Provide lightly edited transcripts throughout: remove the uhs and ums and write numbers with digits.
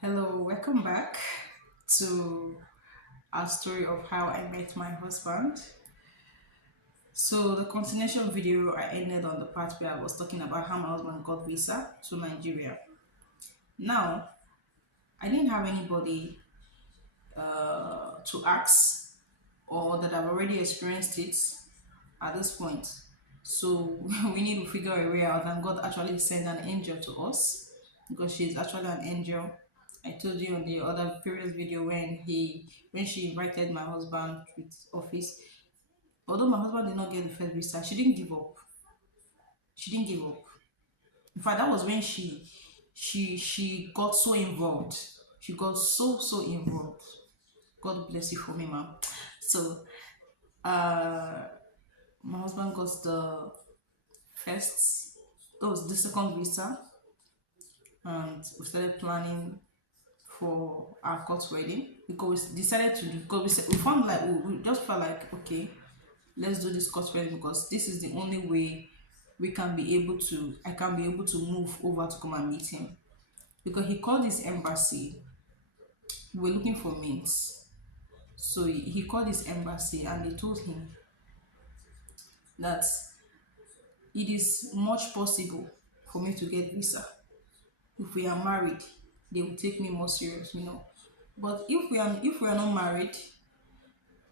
Hello, welcome back to our story of how I met my husband. So the continuation video I ended on the part where I was talking about how my husband got visa to Nigeria. Now I didn't have anybody to ask or that I've already experienced it at this point. So we need to figure a way out, and God actually sent an angel to us because she's actually an angel. I told you on the other previous video when she invited my husband to its office. Although my husband did not get the first visa, she didn't give up. She didn't give up. In fact, that was when she got so involved. She got so involved. God bless you for me, ma'am. So my husband got the first, that was the second visa, and we started planning for our court wedding because we decided to do because we found like we just felt like okay, let's do this court wedding because this is the only way we can be able to I can be able to move over to come and meet him because he called his embassy. We were looking for mates, so he called his embassy and they told him that it is much possible for me to get visa. If we are married, they will take me more serious. But if we are not married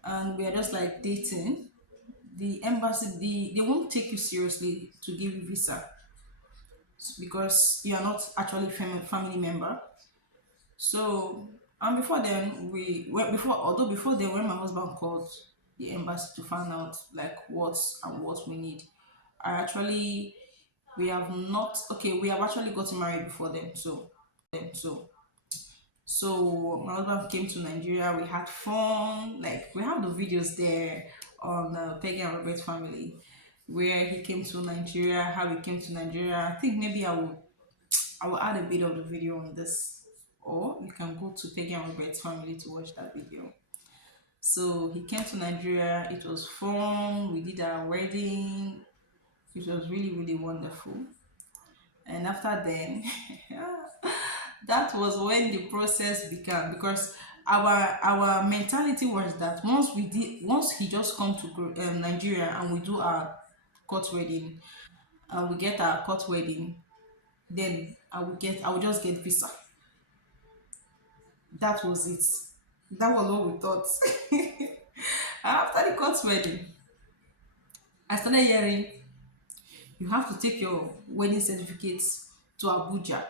and we are just like dating, the embassy they won't take you seriously to give you visa because you are not actually family member. So and before then before although before then when my husband called the embassy to find out like what we need, I actually we have not okay we have actually gotten married before then. So my husband came to Nigeria. We had fun. Like we have the videos there on Peggy and Robert's family, where he came to Nigeria, how he came to Nigeria. I think maybe I will add a bit of the video on this, or you can go to Peggy and Robert's family to watch that video. So he came to Nigeria. It was fun. We did our wedding. It was really wonderful. And after then, that was when the process began because our mentality was that once he just come to Nigeria and we do our court wedding and we get our court wedding, then I will just get visa. That was it. That was what we thought. After the court wedding, I started hearing you have to take your wedding certificates to Abuja,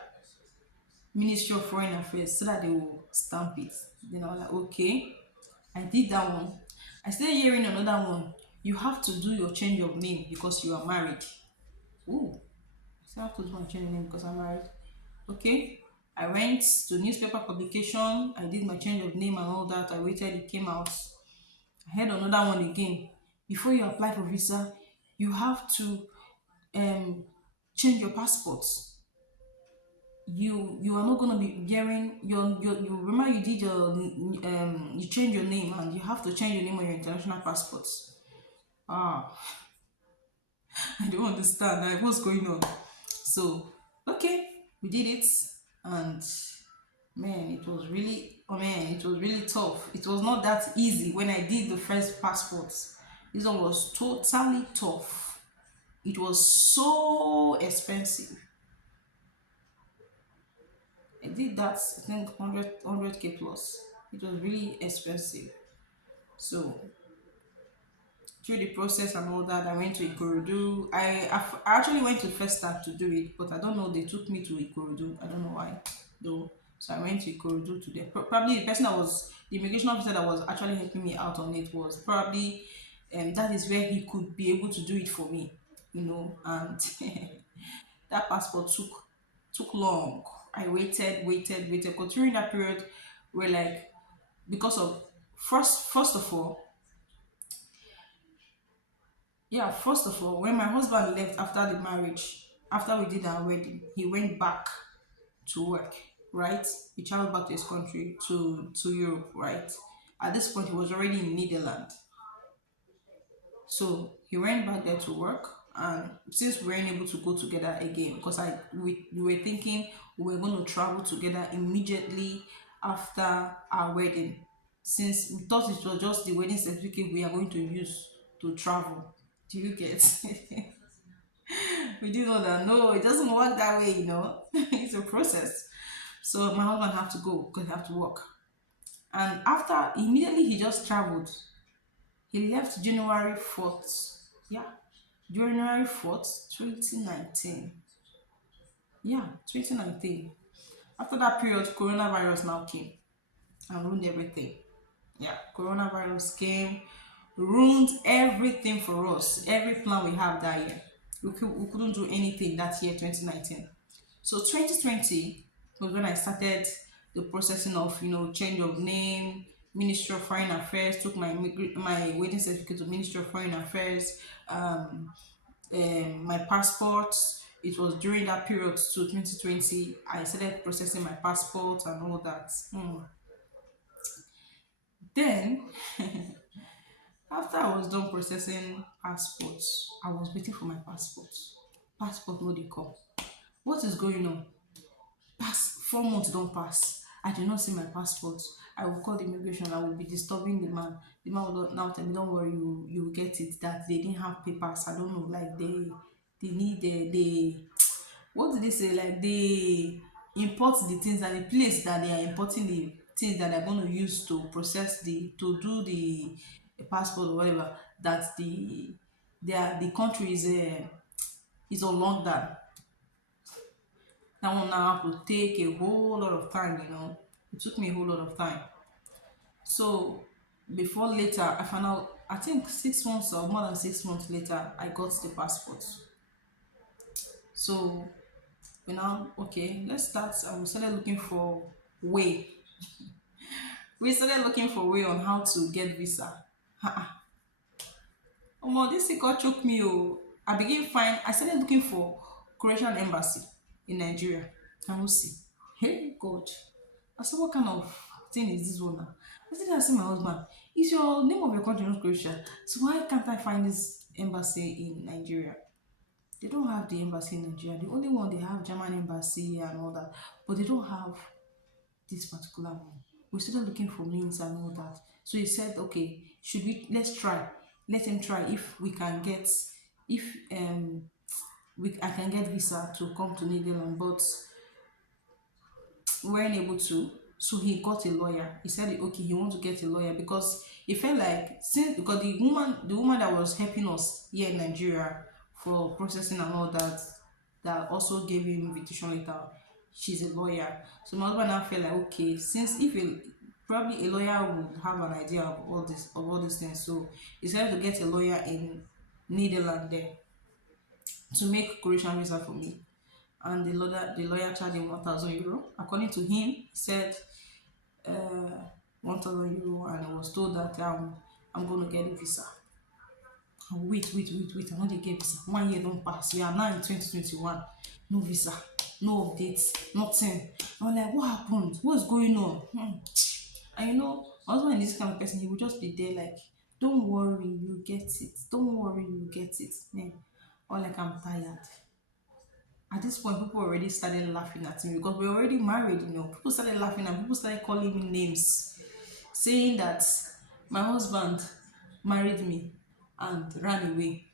Ministry of Foreign Affairs, so that they will stamp it. Then I was like, okay, I did that one. I started hearing another one. You have to do your change of name because you are married. Ooh, I still have to do my change of name because I'm married. Okay. I went to newspaper publication. I did my change of name and all that. I waited, it came out. I had another one again. Before you apply for visa, you have to um change your passport. You are not gonna be bearing your remember you did your you change your name and you have to change your name on your international passport. Ah, I don't understand like what's going on. So okay, we did it, and man, it was really tough. It was not that easy when I did the first passport. This one was totally tough. It was so expensive. I did that, I think 100k plus. It was really expensive. So through the process and all that, I went to Ikorodu. I actually went to First Start to do it, but I don't know. They took me to Ikorodu. I don't know why, though. So I went to Ikorodu to them. Probably the person that was the immigration officer that was actually helping me out on it was probably, that is where he could be able to do it for me. And that passport took long. I waited. Because during that period, we're like because of first of all, yeah, first of all, when my husband left after the marriage, after we did our wedding, he went back to work, right? He traveled back to his country to Europe, right? At this point, he was already in Netherlands, so he went back there to work, And since we weren't able to go together again, because we were thinking we were going to travel together immediately after our wedding, since we thought it was just the wedding certificate we are going to use to travel. Do you get? We didn't know that. No, it doesn't work that way. It's a process. So my husband have to go because he have to work. And after immediately he just traveled. He left January 4th. Yeah, January 4th, 2019. Yeah, 2019. After that period, coronavirus now came and ruined everything. Yeah, coronavirus came, ruined everything for us. Every plan we have that year. We couldn't do anything that year, 2019. So 2020 was when I started the processing of, change of name, Ministry of Foreign Affairs, took my wedding certificate to Ministry of Foreign Affairs, my passport. It was during that period to 2020 I started processing my passport and all that. Then after I was done processing passports, I was waiting for my passport. Passport no dey come. What is going on? Pass 4 months don't pass. I did not see my passport. I will call the immigration. I will be disturbing the man. The man will now tell me, "Don't worry, you will get it." That they didn't have papers. I don't know, like they need they what did they say? Like they import the things, and the place that they are importing the things that they're going to use to process to do the passport or whatever. That the country is on lockdown. That one now have to take a whole lot of time. It took me a whole lot of time. So before later, I found out, I think 6 months or more than 6 months later, I got the passport. So okay, let's start. And we started looking for way. We started looking for way on how to get visa. This thing got choke me. Oh, I started looking for Croatian embassy in Nigeria. I will see. Hey God. I said, what kind of thing is this one now? I said, I see my husband. Is your name of your country not Croatia? So why can't I find this embassy in Nigeria? They don't have the embassy in Nigeria. The only one they have German embassy and all that, but they don't have this particular one. We started looking for means and all that. So he said, okay, let's try. Let him try if we can get if I can get visa to come to Netherlands, but weren't able to. So he got a lawyer. He said, okay, he wants to get a lawyer because he felt like, since because the woman that was helping us here in Nigeria for processing and all that, that also gave him invitation letter, she's a lawyer. So my husband now felt like, okay, since if probably a lawyer would have an idea of all these things, so he decided to get a lawyer in Netherlands there to make Croatian visa for me. And the lawyer charged him €1,000. According to him, he said 1,000 euro, and I was told that I'm going to get a visa. Wait, I want to get visa. 1 year don't pass. We are now in 2021. No visa, no updates, nothing. I'm like, what happened? What's going on? And my husband is this kind of person. He will just be there like, don't worry, you get it. Don't worry, you get it. Yeah. Or like, I'm tired. At this point, people already started laughing at me because we're already married. People started laughing and people started calling me names, saying that my husband married me and ran away.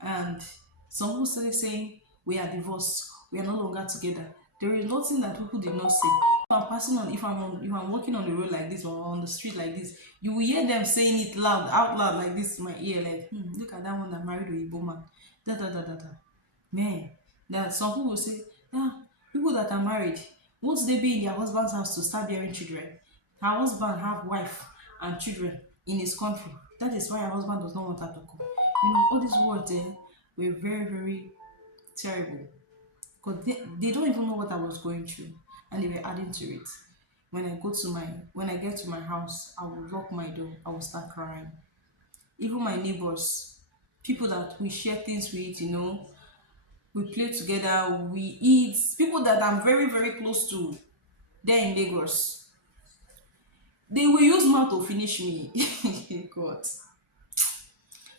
And some people started saying we are divorced, we are no longer together. There is nothing that people did not say. If I'm walking on the road like this or on the street like this, you will hear them saying it out loud like this in my ear, like, look at that one that married a Igbo man. Da da da da da. Man, that some people will say, people that are married, won't they be in their husband's house to start bearing children? Her husband have wife and children in his country. That is why her husband does not want her to come. All these words were very, very terrible. Because they don't even know what I was going through. And they were adding to it. When I get to my house, I will lock my door, I will start crying. Even my neighbors, people that we share things with, we play together, we eat, people that I'm very, very close to, they're in Lagos. They will use mouth to finish me. God.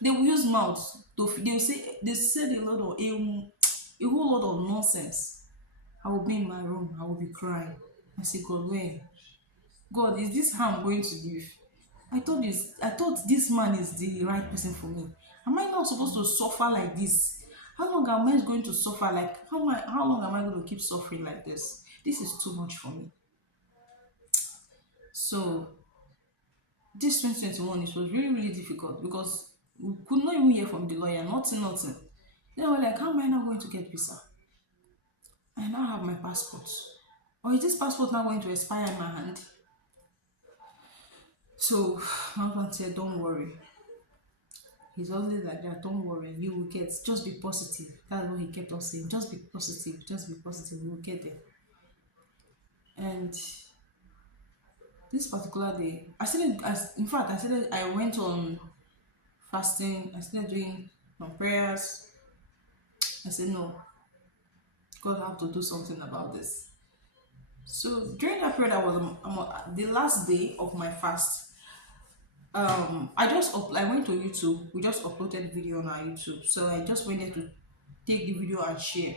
They will use mouth to they said a lot of a whole lot of nonsense. I will be in my room, I will be crying. I say, God, when? God, is this how I'm going to live? I thought this man is the right person for me. Am I not supposed to suffer like this? How long am I going to suffer? Like how long am I going to keep suffering like this? This is too much for me. So this 2021, it was really, really difficult because we could not even hear from the lawyer, nothing, nothing. Then I was like, how am I now going to get visa? I now have my passport. Or is this passport now going to expire in my hand? So my husband said, don't worry. He's always like that, don't worry, you will get, just be positive. That's what he kept us saying. Just be positive, just be positive, we will get there. And this particular day, in fact, I went on fasting, I started doing some prayers. I said, no, God have to do something about this. So during that period, the last day of my fast. I went to YouTube. We just uploaded video on our YouTube. So I just went there to take the video and share.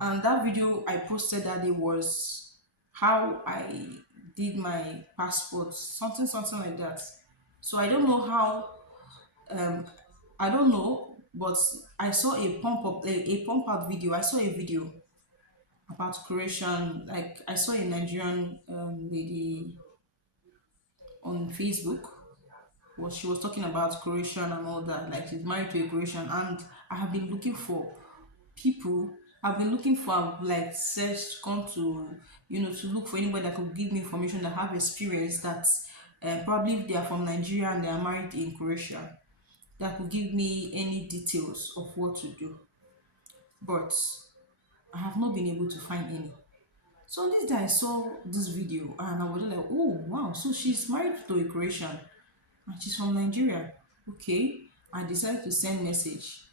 And that video I posted that day was how I did my passport, something like that. So I don't know how, um I don't know, but I saw a pump out video. I saw a video about creation. Like I saw a Nigerian lady on Facebook. What she was talking about Croatian and all that. Like she's married to a Croatian, and I have been looking for people. I've been looking for like search come to to look for anybody that could give me information that have experience that probably if they are from Nigeria and they are married in Croatia that could give me any details of what to do. But I have not been able to find any. So this day I saw this video and I was like, oh wow, so she's married to a Croatian and she's from Nigeria. Okay. I decided to send message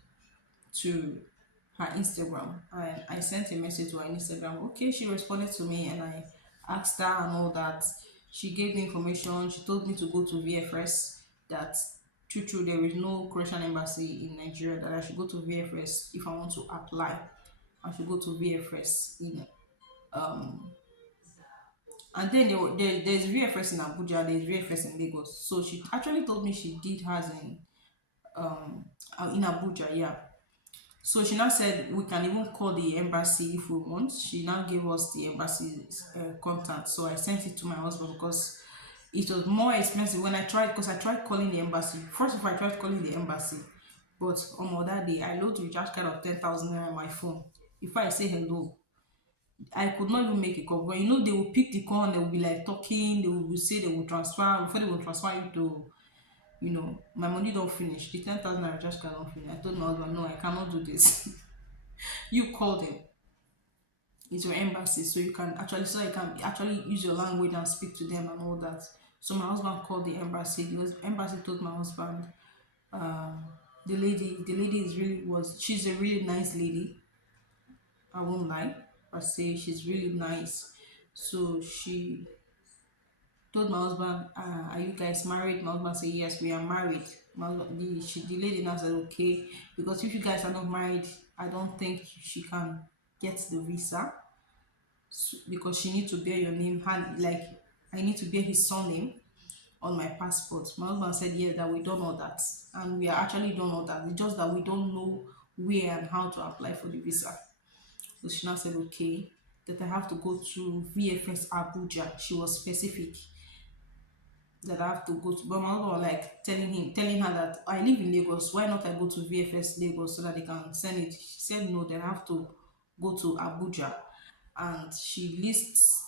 to her Instagram. I sent a message to her Instagram. Okay, she responded to me and I asked her and all that. She gave me information. She told me to go to VFS, that true there is no Croatian embassy in Nigeria, that I should go to VFS if I want to apply. I should go to VFS in and then there's VFS in Abuja, there's VFS in Lagos. So she actually told me she did hers in Abuja, yeah. So she now said we can even call the embassy if we want. She now gave us the embassy's contact. So I sent it to my husband because it was more expensive when I tried, because I tried calling the embassy. First of all, I tried calling the embassy, but on that day, I load recharge card of 10,000 naira on my phone. If I say hello, I could not even make a call. But they will pick the call and they will be like talking, they will say they will transfer, before they will transfer you to, my money don't finish. The 10,000 I just cannot finish. I told my husband, no, I cannot do this. You call them. It's your embassy, so you can actually use your language and speak to them and all that. So my husband called the embassy. The embassy told my husband, the lady she's a really nice lady. I won't lie, but say she's really nice. So she told my husband, are you guys married? My husband said, yes, we are married. The lady now said, okay, because if you guys are not married, I don't think she can get the visa, because she need to bear your name, like I need to bear his surname on my passport. My husband said, yeah, that we don't know that. And we are actually don't know that. It's just that we don't know where and how to apply for the visa. So she now said, okay, that I have to go to VFS Abuja. She was specific that I have to go to. But my husband was like telling her that I live in Lagos. Why not I go to VFS Lagos so that they can send it? She said no, then I have to go to Abuja. And she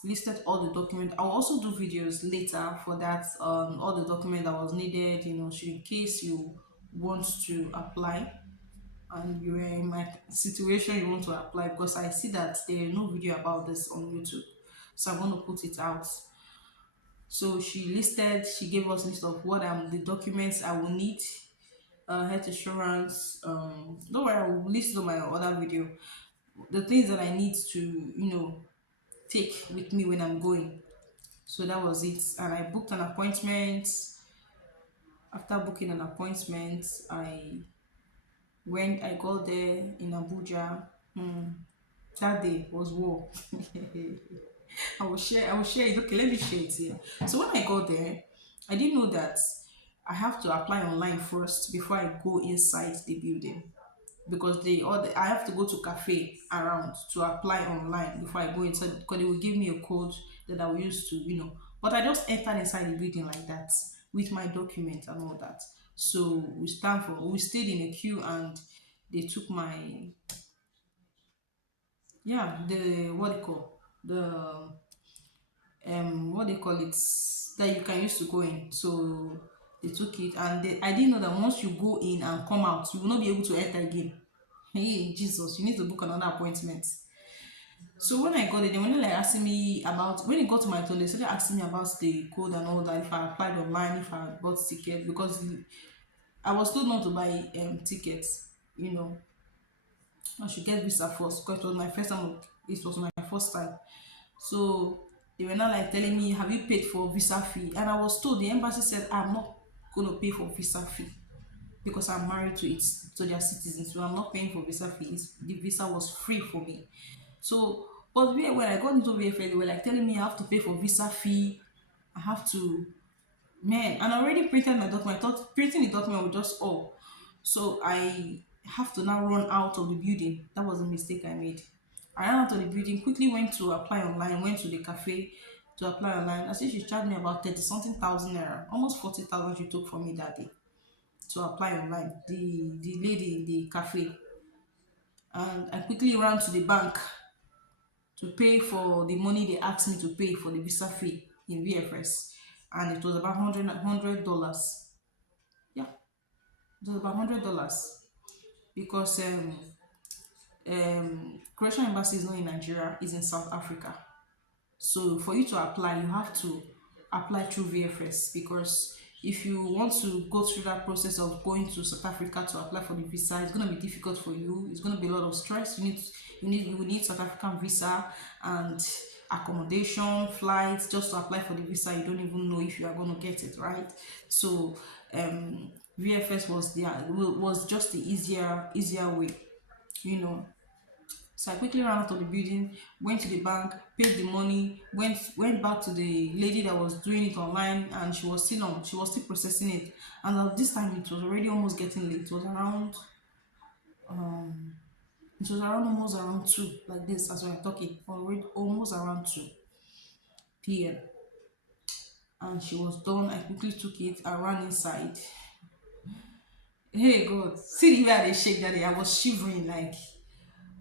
listed all the documents. I'll also do videos later for that, all the document that was needed, so in case you want to apply and you're in my situation, you want to apply, because I see that there is no video about this on YouTube. So I'm going to put it out. So she gave us a list of what the documents I will need, health insurance. Don't worry, I will list it on my other video. The things that I need to, take with me when I'm going. So that was it. And I booked an appointment. After booking an appointment, I got there in Abuja. Hmm. That day was war. I will share it. Okay, let me share it here. So when I got there, I didn't know that I have to apply online first before I go inside the building, because I have to go to cafe around to apply online before I go inside, because they will give me a code that I will use to, But I just entered inside the building like that with my document and all that. So we stayed in a queue, and they took my, yeah, the what they call the what they call it, that you can use to go in. So they took it, and I didn't know that once you go in and come out, you will not be able to enter again. Hey, Jesus, you need to book another appointment. So when I got it, they were like asking me about, when it got to my turn, they started asking me about the code and all that, if I applied online, if I bought ticket, because I was told not to buy tickets, you know, I should get visa first, because it was my first time. It was my first time. So they were not like telling me, have you paid for visa fee? And I was told, the embassy said I'm not going to pay for visa fee because I'm married to their citizens. So I'm not paying for visa fees. The visa was free for me. So, but when I got into VFA, they were like telling me I have to pay for visa fee. I have to, man, and I already printed my document. I thought printing the document was just all. So I have to now run out of the building. That was a mistake I made. I ran out of the building, quickly went to apply online, went to the cafe to apply online. I think she charged me about 30 something thousand naira, almost 40,000 she took from me that day to apply online. The lady in the cafe. And I quickly ran to the bank to pay for the money they asked me to pay for the visa fee in VFS. And it was about $100. Yeah, it was about $100, because Croatian embassy is not in Nigeria, it's in South Africa. So for you to apply, you have to apply through VFS, because if you want to go through that process of going to South Africa to apply for the visa, it's going to be difficult for you. It's going to be a lot of stress. You will need South African visa and accommodation, flights just to apply for the visa. You don't even know if you are going to get it, right? So VFS was just the easier way, you know. So I quickly ran out of the building, went to the bank, paid the money, went back to the lady that was doing it online, and she was still processing it. And at this time it was already almost getting late. It was around almost around 2, like this as we're talking, already almost around 2 p.m. And she was done. I quickly took it, I ran inside. Hey God, see the way I dey shake that day, I was shivering like,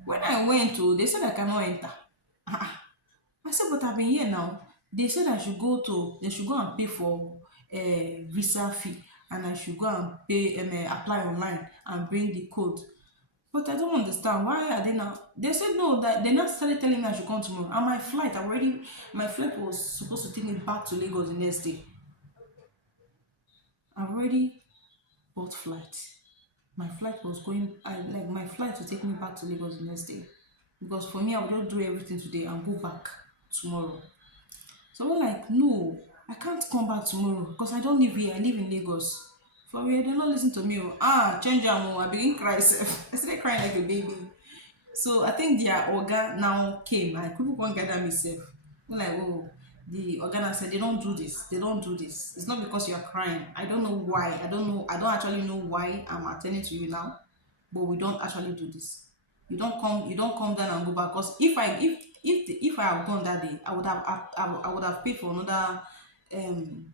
when I went to, they said I cannot enter. I said, but I've been here now. They said they should go and pay for a visa fee, and I should go and pay apply online and bring the code. But I don't understand, why are they now? They said no, that they now started telling me I should come tomorrow. And my flight was supposed to take me back to Lagos the next day. I've already bought flight. My flight to take me back to Lagos the next day. Because for me, I will just do everything today and go back tomorrow. So I'm like, no, I can't come back tomorrow because I don't live here. I live in Lagos. For real, they not listen to me. Oh. Change am. I begin cry. Sef. I started crying like a baby. So I think their organ now came and people can't gather me safe. I'm like, oh, the organ said they don't do this. They don't do this. It's not because you are crying. I don't know why. I don't know. I don't actually know why I'm attending to you now, but we don't actually do this. You don't come down and go back, because if I have gone that day, I would have paid for another um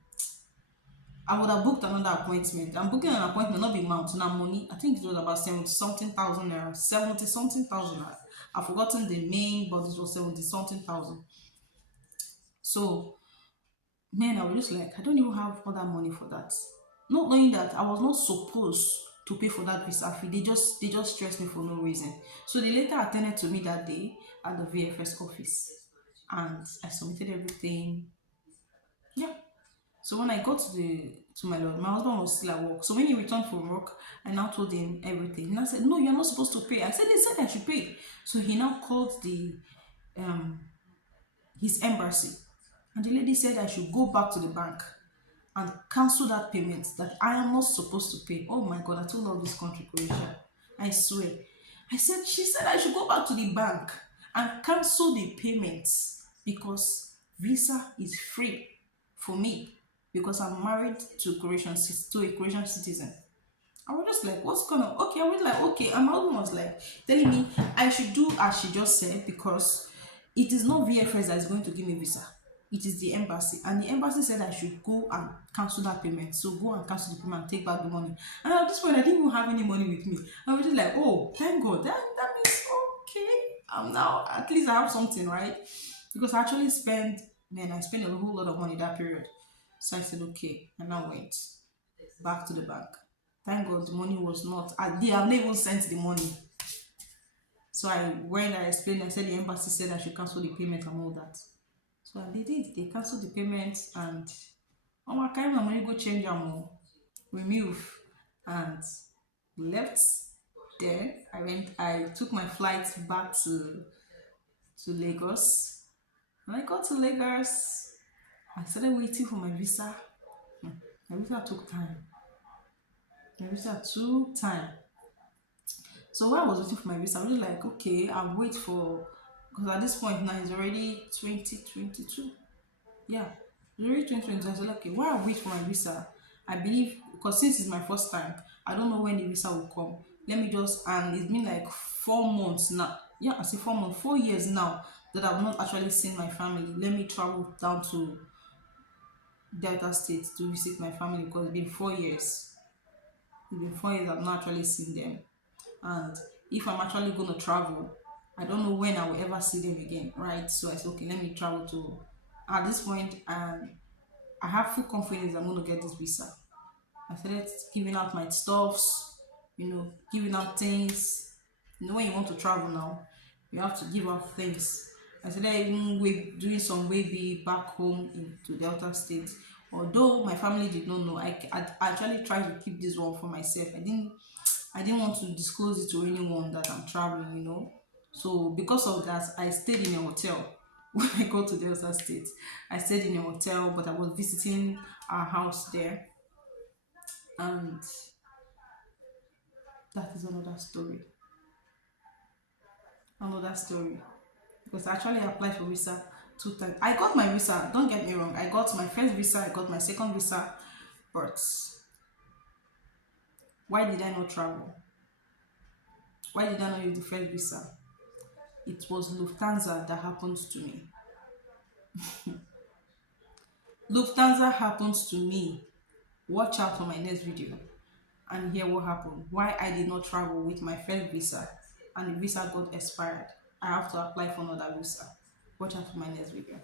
I would have booked another appointment. I'm booking an appointment, not be mountain and money. I think it was about 70 something thousand naira, 70 something thousand. I've forgotten the name, but it was 70 something thousand. So man, I was just like, I don't even have all that money for that. Not knowing that I was not supposed to pay for that visa fee. They just stressed me for no reason. So they later attended to me that day at the VFS office. And I submitted everything. Yeah. So when I got to my lord, my husband was still at work. So when he returned from work, I now told him everything. And I said, no, you're not supposed to pay. I said, they said I should pay. So he now called the his embassy. And the lady said I should go back to the bank and cancel that payment that I am not supposed to pay. Oh my God, I too love this country, Croatia. I swear. She said I should go back to the bank and cancel the payments because visa is free for me because I'm married to to a Croatian citizen. I was just like, what's going on? Okay, I was like, okay. And my husband was like telling me I should do as she just said because it is not VFS that is going to give me visa. It is the embassy. And the embassy said I should go and cancel that payment. So go and cancel the payment and take back the money. And at this point, I didn't even have any money with me. I was just like, oh, thank God. That means okay. I'm now, at least I have something, right? Because I spent a whole lot of money that period. So I said, okay. And I went back to the bank. Thank God the money was not. They have not even sent the money. So when I explained, I said the embassy said I should cancel the payment and all that. So they did. They canceled the payment and oh my carry my money go change am. We move and left. Then I took my flight back to Lagos. When I got to Lagos, I started waiting for my visa. My visa took time. My visa took time. So while I was waiting for my visa, I was like, okay, I'll wait for because at this point now it's already 2022. Yeah, it's already 2022. I said, okay, while I wait for my visa, I believe because since it's my first time, I don't know when the visa will come. Let me just and it's been like 4 months now. Yeah, I say 4 months, 4 years now that I've not actually seen my family. Let me travel down to Delta State to visit my family because it's been 4 years. It's been 4 years I've not actually seen them. And if I'm actually going to travel, I don't know when I will ever see them again, right? So I said, okay, let me travel to at this point, and I have full confidence I'm going to get this visa. I started giving out my stuffs, giving out things. When you want to travel now, you have to give out things. I started even doing some wavy back home into Delta State. Although my family did not know, I actually tried to keep this one for myself. I didn't want to disclose it to anyone that I'm traveling. So because of that, I stayed in a hotel when I got to Delta State. I stayed in a hotel, but I was visiting our house there, and that is another story. Another story. Because I actually applied for visa 2 times. I got my visa. Don't get me wrong. I got my first visa. I got my second visa. But why did I not travel? Why did I not use the first visa? It was Lufthansa that happened to me. Lufthansa happens to me. Watch out for my next video and hear what happened. Why I did not travel with my first visa and the visa got expired. I have to apply for another visa. Watch out for my next video.